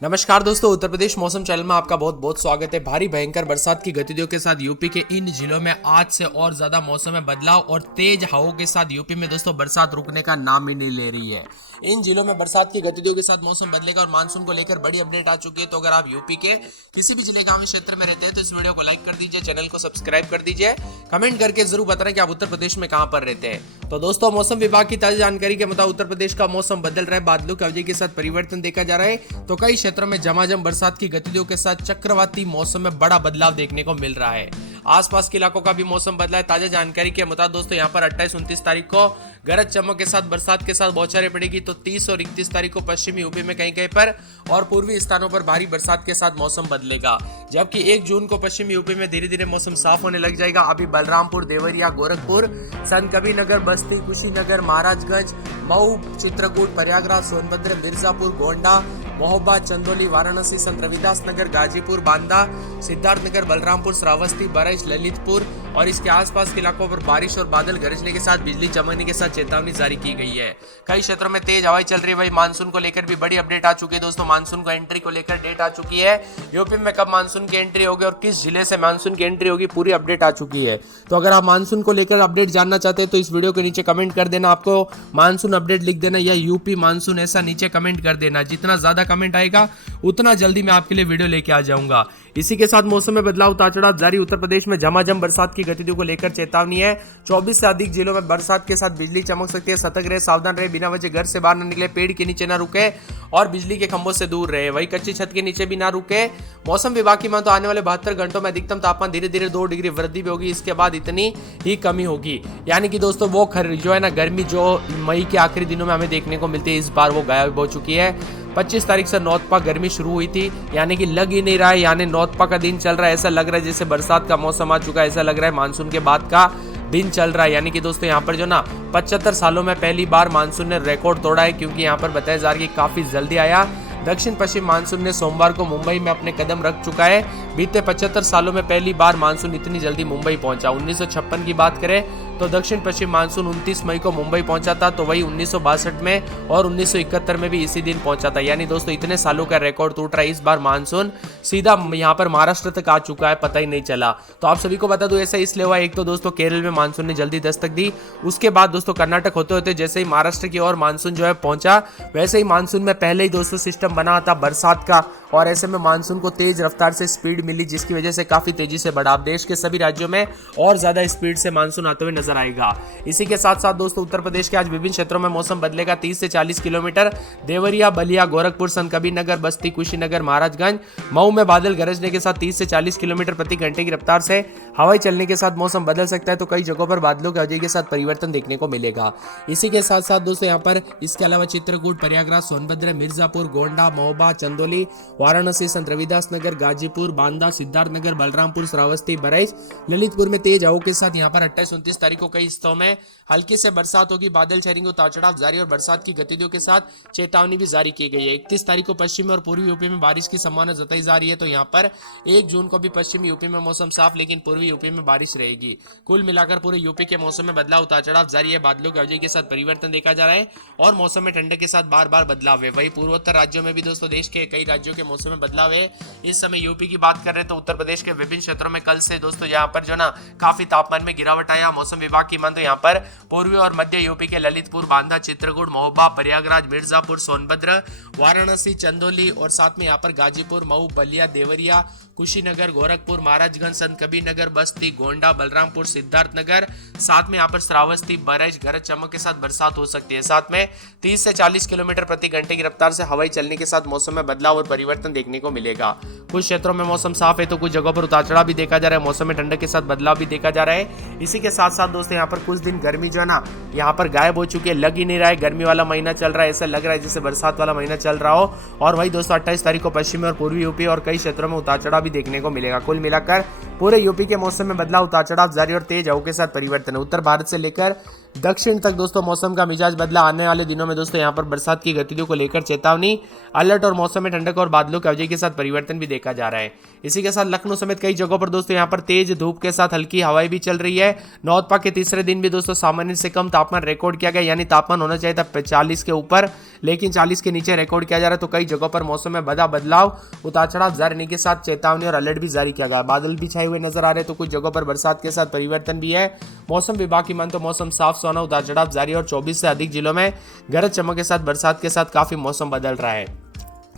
नमस्कार दोस्तों, उत्तर प्रदेश मौसम चैनल में आपका बहुत बहुत स्वागत है। भारी भयंकर बरसात की गतिविधियों के साथ यूपी के इन जिलों में आज से और ज्यादा मौसम में बदलाव और तेज हवाओं के साथ यूपी में दोस्तों बरसात रुकने का नाम ही नहीं ले रही है। इन जिलों में बरसात की गतिविधियों के साथ मौसम बदलेगा और मानसून को लेकर बड़ी अपडेट आ चुकी है। तो अगर आप यूपी के किसी भी जिले का क्षेत्र में रहते हैं तो इस वीडियो को लाइक कर दीजिए, चैनल को सब्सक्राइब कर दीजिए, कमेंट करके जरूर बताएं कि आप उत्तर प्रदेश में कहां पर रहते हैं। तो दोस्तों, मौसम विभाग की ताजा जानकारी के मुताबिक उत्तर प्रदेश का मौसम बदल रहा है, बादलों की अवधि के साथ परिवर्तन देखा जा रहा है। तो कई क्षेत्रों में झमाझम बरसात की गतिविधियों के साथ चक्रवाती मौसम में बड़ा बदलाव देखने को मिल रहा है। आसपास के इलाकों का भी मौसम बदला है। ताजा जानकारी के मुताबिक दोस्तों यहाँ पर 28-29 तारीख को गरज चमक के साथ बरसात के साथ बौछारें पड़ेगी। तो 30 और 31 तारीख को पश्चिमी यूपी में कहीं कहीं पर और पूर्वी स्थानों पर भारी बरसात के साथ मौसम बदलेगा, जबकि 1 जून को पश्चिमी यूपी में धीरे धीरे मौसम साफ होने लग जाएगा। अभी बलरामपुर, देवरिया, गोरखपुर, संतकबीरनगर, बस्ती, कुशीनगर, महाराजगंज, मऊ, चित्रकूट, प्रयागराज, सोनभद्र, मिर्जापुर, गोंडा, महोबा, चंदौली, वाराणसी, संत रविदास नगर, गाजीपुर, बांदा, सिद्धार्थनगर, बलरामपुर, श्रावस्ती, बरैच, ललितपुर और इसके आसपास के इलाकों पर बारिश और बादल गरजने के साथ बिजली चमकने के साथ चेतावनी जारी की गई है। कई क्षेत्रों में तेज हवाएं चल रही है। भाई मानसून को लेकर भी बड़ी अपडेट आ चुकी है दोस्तों। मानसून को एंट्री को लेकर डेट आ चुकी है। यूपी में कब मानसून की एंट्री होगी और किस जिले से मानसून की एंट्री होगी, पूरी अपडेट आ चुकी है। तो अगर आप मानसून को लेकर अपडेट जानना चाहते हैं तो इस वीडियो के नीचे कमेंट कर देना, आपको मानसून अपडेट लिख देना या यूपी मानसून ऐसा नीचे कमेंट कर देना। जितना ज्यादा कमेंट आएगा उतना जल्दी मैं आपके लिए वीडियो लेके आ जाऊंगा। इसी के साथ मौसम में बदलाव उतार चढ़ाव जारी। उत्तर प्रदेश में झमाझम बरसात की गतिविधियों को लेकर चेतावनी है। 24 से अधिक जिलों में बरसात के साथ बिजली चमक सकती है। सतर्क रहे, सावधान रहे, बिना वजह घर से बाहर न निकले, पेड़ के नीचे न रुके और बिजली के खंभों से दूर रहे। वही कच्ची छत के नीचे भी ना रुके। मौसम विभाग की माने तो आने वाले 72 घंटों में अधिकतम तापमान धीरे धीरे 2 डिग्री वृद्धि भी होगी। इसके बाद इतनी ही कमी होगी, यानी कि दोस्तों वो जो है ना गर्मी जो मई के आखिरी दिनों में हमें देखने को मिलती है, इस बार वो गायब हो चुकी है। 25 तारीख से नौतपा गर्मी शुरू हुई थी, यानी कि लग ही नहीं रहा है, यानी नौतपा का दिन चल रहा है। ऐसा लग रहा है जैसे बरसात का मौसम आ चुका है, ऐसा लग रहा है मानसून के बाद का दिन चल रहा है। यानी कि दोस्तों यहाँ पर जो ना 75 सालों में पहली बार मानसून ने रिकॉर्ड तोड़ा है, क्योंकि यहाँ पर बताया जा रहा है कि काफी जल्दी आया। दक्षिण पश्चिम मानसून ने सोमवार को मुंबई में अपने कदम रख चुका है। बीते 75 सालों में पहली बार मानसून इतनी जल्दी मुंबई पहुंचा। 1956 की बात करें तो दक्षिण पश्चिम मानसून 29 मई को मुंबई पहुंचा था, तो वही 1962 में और 1971 में भी इसी दिन पहुंचा था। यानी दोस्तों इतने सालों का रिकॉर्ड टूट रहा है। इस बार मानसून सीधा यहाँ पर महाराष्ट्र तक आ चुका है, पता ही नहीं चला। तो आप सभी को बता दूं ऐसा इसलिए हुआ, एक तो दोस्तों केरल में मानसून ने जल्दी दस्तक दी, उसके बाद दोस्तों कर्नाटक होते होते जैसे ही महाराष्ट्र की ओर मानसून जो है पहुंचा, वैसे ही मानसून में पहले ही दोस्तों सिस्टम बना था बरसात का, और ऐसे में मानसून को तेज रफ्तार से स्पीड मिली, जिसकी वजह से काफी तेजी से बढ़ा। अब देश के सभी राज्यों में और ज्यादा स्पीड से मानसून आते हुए नजर आएगा। इसी के साथ साथ दोस्तों उत्तर प्रदेश के आज विभिन्न क्षेत्रों में मौसम बदलेगा। 30 से 40 किलोमीटर देवरिया, बलिया, गोरखपुर, संतकबीरनगर, बस्ती, कुशीनगर, महाराजगंज, मऊ में बादल गरजने के साथ 30 से 40 किलोमीटर प्रति घंटे की रफ्तार से हवाई चलने के साथ मौसम बदल सकता है। तो कई जगहों पर बादलों की अवधि के साथ परिवर्तन देखने को मिलेगा। इसी के साथ साथ दोस्तों यहाँ पर इसके अलावा चित्रकूट, प्रयागराज, सोनभद्र, मिर्जापुर, गोंडा, महोबा, चंदौली, वाराणसी, संत रविदास नगर, गाजीपुर, बांदा, सिद्धार्थनगर, बलरामपुर, श्रावस्ती, बरैच, ललितपुर में तेज हवाओं के साथ यहाँ पर 28-29 तारीख को कई हिस्सों में हल्की से बरसात होगी। बादल छाएंगे, उतार चढ़ाव जारी और बरसात की गतिविधियों के साथ चेतावनी भी जारी की गई है। 31 तारीख को पश्चिमी और पूर्वी यूपी में बारिश की संभावना जताई जा रही है। तो यहाँ पर 1 जून को भी पश्चिमी यूपी में मौसम साफ, लेकिन पूर्वी यूपी में बारिश रहेगी। कुल मिलाकर पूरे यूपी के मौसम में बदलाव, उतार चढ़ाव जारी है। बादलों की अवधि के साथ परिवर्तन देखा जा रहा है और मौसम में ठंडक के साथ बार बार बदलाव है। वही पूर्वोत्तर राज्यों में भी दोस्तों देश के कई राज्यों के मौसम में बदलाव है। इस समय यूपी की बात कर रहे हैं तो उत्तर प्रदेश के विभिन्न क्षेत्रों में कल से दोस्तों यहाँ पर जो ना काफी तापमान में गिरावट आया। मौसम विभाग की मान तो यहाँ पर पूर्वी और मध्य यूपी के ललितपुर, बांदा, चित्रकूट, महोबा, प्रयागराज, मिर्जापुर, सोनभद्र, वाराणसी, चंदौली और साथ में यहाँ पर गाजीपुर, मऊ, बलिया, देवरिया, कुशीनगर, गोरखपुर, महाराजगंज, संत कबीरनगर, बस्ती, गोंडा, बलरामपुर, सिद्धार्थनगर, साथ में यहाँ पर श्रावस्ती, बरैच, गरज चमक के साथ बरसात हो सकती है। साथ में 30 से 40 किलोमीटर प्रति घंटे की रफ्तार से हवाई चलने के साथ मौसम में बदलाव और परिवर्तन देखने को मिलेगा। कुछ क्षेत्रों में मौसम साफ है तो कुछ जगहों पर उतार चढ़ाव भी देखा जा रहा है। मौसम में ठंडक के साथ बदलाव भी देखा जा रहा है। इसी के साथ साथ दोस्तों यहाँ पर कुछ दिन गर्मी जो है ना यहाँ पर गायब हो चुकी है, लग ही नहीं रहा है गर्मी वाला महीना चल रहा है, ऐसा लग रहा है जैसे बरसात वाला महीना चल रहा हो। और वही दोस्तों 28 तारीख को पश्चिमी और पूर्वी यूपी और कई क्षेत्रों में उतार चढ़ाव भी देखने को मिलेगा। कुल मिलाकर पूरे यूपी के मौसम में बदलाव, उतार चढ़ाव जारी और तेज हवाओं के साथ परिवर्तन है। उत्तर भारत से लेकर दक्षिण तक दोस्तों मौसम का मिजाज बदला। आने वाले दिनों में दोस्तों यहाँ पर बरसात की गतिविधियों को लेकर चेतावनी, अलर्ट और मौसम में ठंडक और बादलों के अवधि के साथ परिवर्तन भी देखा जा रहा है। इसी के साथ लखनऊ समेत कई जगहों पर दोस्तों यहाँ पर तेज धूप के साथ हल्की हवाएं भी चल रही है। नौतपा के तीसरे दिन भी दोस्तों सामान्य से कम तापमान रिकॉर्ड किया गया, यानी तापमान होना चाहिए था 40 के ऊपर, लेकिन 40 के नीचे रिकॉर्ड किया जा रहा है। तो कई जगहों पर मौसम में बदलाव, उतार चढ़ाव जारी रहने के साथ चेतावनी और अलर्ट भी जारी किया गया। बादल भी छाए हुए नजर आ रहे हैं, तो कुछ जगहों पर बरसात के साथ परिवर्तन भी है। मौसम विभाग की मान तो मौसम साफ सोना, उतार चढ़ाव जारी और 24 से अधिक जिलों में गरज चमक के साथ बरसात के साथ काफी मौसम बदल रहा है।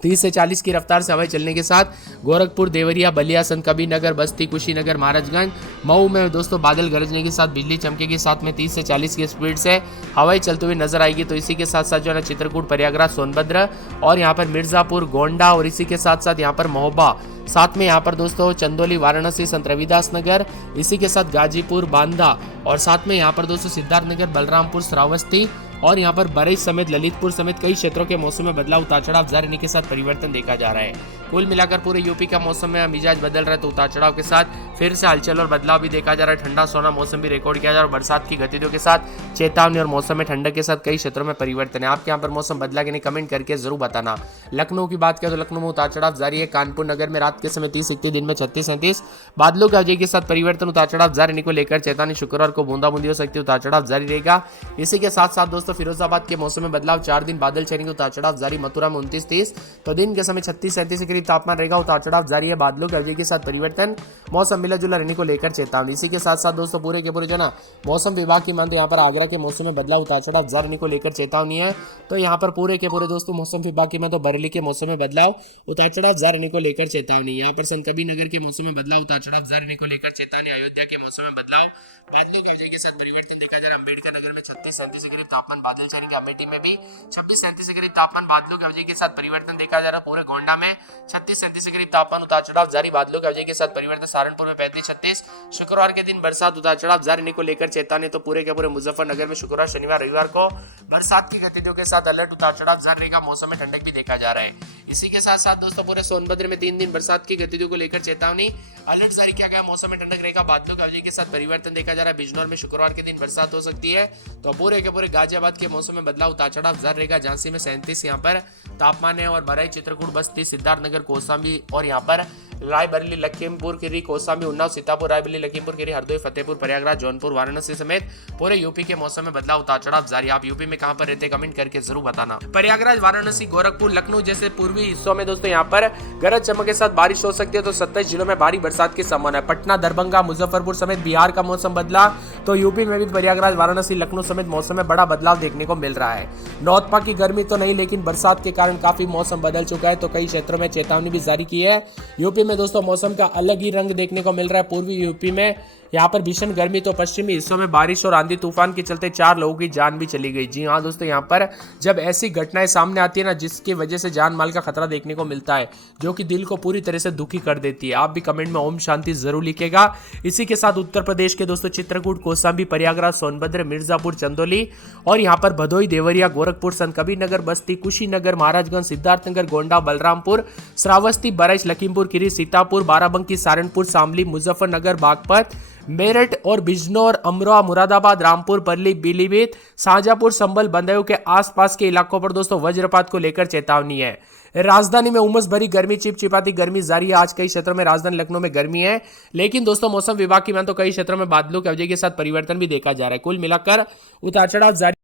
30 से 40 की रफ्तार से हवाएं चलने के साथ गोरखपुर, देवरिया, बलिया, संत कबीरनगर, बस्ती, कुशीनगर, महाराजगंज, मऊ में दोस्तों बादल गरजने के साथ बिजली चमके के साथ में 30 से 40 की स्पीड से हवाएं चलते हुए नजर आएगी। तो इसी के साथ साथ जो है चित्रकूट, प्रयागराज, सोनभद्र और यहाँ पर मिर्जापुर, गोंडा और इसी के साथ साथ यहाँ पर महोबा, साथ में यहाँ पर दोस्तों चंदौली, वाराणसी, संत रविदास नगर, इसी के साथ गाजीपुर, बांदा और साथ में यहाँ पर दोस्तों सिद्धार्थनगर, बलरामपुर, श्रावस्ती और यहाँ पर बरेली समेत ललितपुर समेत कई क्षेत्रों के मौसम में बदलाव, उतार चढ़ाव जारी रहने के साथ परिवर्तन देखा जा रहा है। कुल मिलाकर पूरे यूपी का मौसम में मिजाज बदल रहा है, तो उतार चढ़ाव के साथ फिर से हलचल और बदलाव भी देखा जा रहा है। ठंडा सोना मौसम भी रिकॉर्ड किया जा रहा है और बरसात की गतिविधियों के साथ चेतावनी और मौसम में ठंडक के साथ कई क्षेत्रों में परिवर्तन है। आपके यहाँ पर मौसम बदला कि नहीं, कमेंट करके जरूर बताना। लखनऊ की बात करें तो लखनऊ में उतार चढ़ाव जारी है। कानपुर नगर में रात के समय 30-31, दिन में 36-37 बादलों के अवधि के साथ परिवर्तन, उतार चढ़ाव जारी रहने को लेकर चेतावनी। शुक्रवार को बूंदाबूंदी हो सकती है, उतार चढ़ाव जारी रहेगा। इसी के साथ साथ दोस्तों फिरोजाबाद के मौसम में बदलाव, 4 दिन बादल छाएंगे, उतार चढ़ाव जारी। मथुरा में 29-30 तो दिन के समय 36-37 के करीब तापमान रहेगा, उतार चढ़ाव जारी है। बादलों के अवधि के साथ परिवर्तन, मौसम मिला जुला रहने को लेकर चेतावनी। इसी के साथ साथ दोस्तों पूरे के पूरे जो ना मौसम विभाग की मानते यहाँ पर आगरा के मौसम में बदलाव, उतार चढ़ाव जारी रहने को लेकर चेतावनी है। तो यहाँ पर पूरे के पूरे दोस्तों मौसम विभाग की मान तो बरेली के मौसम में बदलाव, उतार चढ़ाव जारी रहने को लेकर चेतावनी। यहाँ पर संत कबीरनगर के मौसम में बदलाव, उतार चढ़ाव जारी रहने को लेकर चेतावनी। अयोध्या के मौसम में बदलाव, बादलों के अवधि के साथ परिवर्तन देखा जा रहा है। अम्बेडकर नगर में 36-37 के करीब तापमान, बादल छाएंगे। अमेठी में भी 26-37 के करीब तापमान, बादलों के अवधि के साथ परिवर्तन देखा जा रहा है। पूरे गोंडा में 36-37 के करीब तापमान, उतार चढ़ाव जारी, बादलों के अवधि के साथ परिवर्तन। सहारनपुर में 35-36 शुक्रवार के दिन बरसात, उतार चढ़ाव जारी रहने को लेकर चेतावनी। तो पूरे के पूरे मुजफ्फरनगर में शुक्रवार, शनिवार, रविवार को बरसात की गतिविधियों के साथ अलर्ट, उतार चढ़ाव जारी रहेगा। मौसम में ठंडक भी देखा जा रहा है। इसी के साथ साथ दोस्तों पूरे सोनभद्र में 3 दिन बरसात की गतिविधियों को लेकर चेतावनी, अलर्ट जारी किया गया। मौसम में ठंडक रहेगा, बादलों के अवधि के साथ परिवर्तन देखा जा रहा है। बिजनौर में शुक्रवार के दिन बरसात हो सकती है। तो पूरे के पूरे गाजियाबाद के मौसम में बदलाव, उतार चढ़ाव जारी रहेगा। झांसी में 37 यहाँ पर तापमान है और बराई, चित्रकूट, बस्ती, सिद्धार्थनगर, कौशाम्बी और यहाँ पर रायबरेली, लखीमपुर खीरी, कौशाम्बी, उन्नाव, सीतापुर, रायबरेली, लखीमपुर खीरी, हरदोई, फतेहपुर, प्रयागराज, जौनपुर, वाराणसी समेत पूरे यूपी के मौसम में बदलाव, उतार चढ़ाव जारी। आप यूपी में कहां पर रहते हैं कमेंट करके जरूर बताना। प्रयागराज, वाराणसी, गोरखपुर, लखनऊ जैसे पूर्वी हिस्सों में दोस्तों यहाँ पर गरज चमक के साथ बारिश हो सकती है। तो 27 जिलों में भारी बरसात की संभावना है। पटना, दरभंगा, मुजफ्फरपुर समेत बिहार का मौसम बदला, तो यूपी में भी प्रयागराज, वाराणसी, लखनऊ समेत मौसम में बड़ा बदलाव देखने को मिल रहा है। नौतपा की गर्मी तो नहीं, लेकिन बरसात के कारण काफी मौसम बदल चुका है। तो कई क्षेत्रों में चेतावनी भी जारी की है। यूपी में दोस्तों मौसम का अलग ही रंग देखने को मिल रहा है। पूर्वी यूपी में यहाँ पर भीषण गर्मी, तो पश्चिमी हिस्सों में बारिश और आंधी तूफान के चलते 4 लोगों की जान भी चली गई। जी हाँ दोस्तों, यहाँ पर जब ऐसी घटनाएं सामने आती है ना, जिसकी वजह से जान माल का खतरा देखने को मिलता है, जो कि दिल को पूरी तरह से दुखी कर देती है। आप भी कमेंट में ओम शांति जरूर लिखेगा। इसी के साथ उत्तर प्रदेश के दोस्तों चित्रकूट, कौशाम्बी, प्रयागराज, सोनभद्र, मिर्जापुर, चंदौली और यहाँ पर भदोई, देवरिया, गोरखपुर, संत कबीरनगर, बस्ती, कुशीनगर, महाराजगंज, सिद्धार्थनगर, गोंडा, बलरामपुर, श्रावस्ती, बरेली, लखीमपुर खीरी, सीतापुर, बाराबंकी, सहारनपुर, शामली, मुजफ्फरनगर, बागपत, मेरठ और बिजनौर, अमरोहा, मुरादाबाद, रामपुर, बरेली, पीलीभीत, शाहजहांपुर, संभल, बदायूं के आसपास के इलाकों पर दोस्तों वज्रपात को लेकर चेतावनी है। राजधानी में उमस भरी गर्मी, चिपचिपाती गर्मी जारी है। आज कई क्षेत्रों में राजधानी लखनऊ में गर्मी है, लेकिन दोस्तों मौसम विभाग की मान तो कई क्षेत्रों में बादलों की अवधि के साथ परिवर्तन भी देखा जा रहा है। कुल मिलाकर उतार चढ़ाव जारी